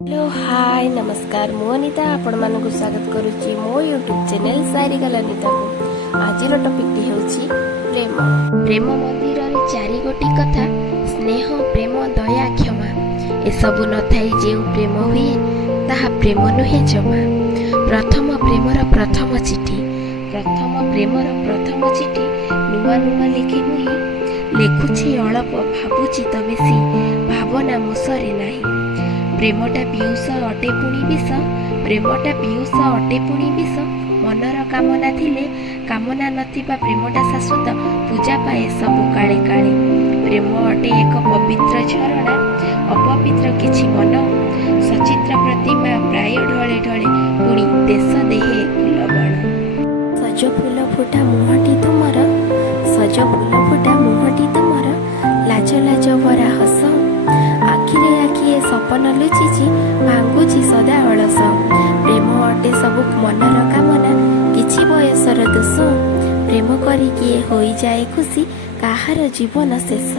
Hello hi नमस्कार मु अनिता आपण मानक स्वागत करुच्ची मो यूट्यूब चैनल सारिका अनिता को। आज टॉपिक होची प्रेम। प्रेम मंदिर रे चारि गोटी कथा स्नेह प्रेम दया क्षमा ए सब न थाई जे प्रेम हुए ताहा प्रेम नुहे जमा। प्रथम प्रेमर प्रथम चिठी नुआ नुआ लिखे नुहे लेखुची अळप भाबुची तो बेसी भावना मोसरे नाही। प्रेमटा पियूष अटे पुणी विष मनर कामना थिले कामना नथिबा प्रेमटा शाश्वत पूजा पाए सबु काले काले। प्रेम अटे एक पवित्र झरणा अपवित्र किछि मन सचित्र प्रतिमा प्राय ढले ढले पुणी देश देहे फूलबण। सज फूल फुटा मुहटी तुमर लाज लाज भरा हस आखिरे आखिए सपन लुचिछि भांगुछि सदा अलस। प्रेम अटे सबु मनर कामना किछि बयसर दोष प्रेम करी किए होई जाए खुशी काहार जीवन शेष।